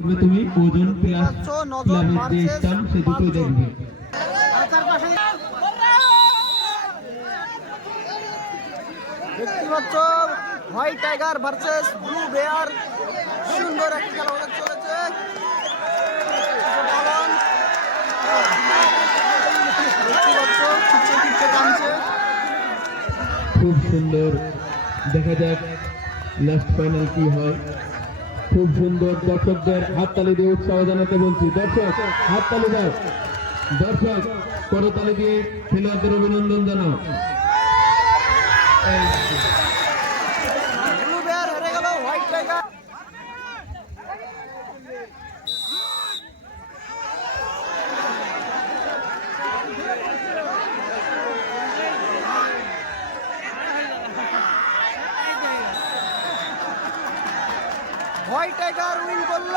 তুমি ওজন প্লাস ক্লাবের যে স্থান সে পাঁচজন। দেখবে। দেখতে পাচ্ছ white tiger versus blue bear সুন্দর একটা খেলা হতে চলেছে। খুব সুন্দর। দেখা যাক লাস্ট ফাইনাল কি হয়। খুব সুন্দর দর্শকদের হাততালি দিয়ে উৎসাহ জানাতে বলছি। দর্শক, হাততালি দাও। দর্শক করতালি দিয়ে খেলোয়াড়দের অভিনন্দন জানাও। হোয়াইট টাইগার উইন করল।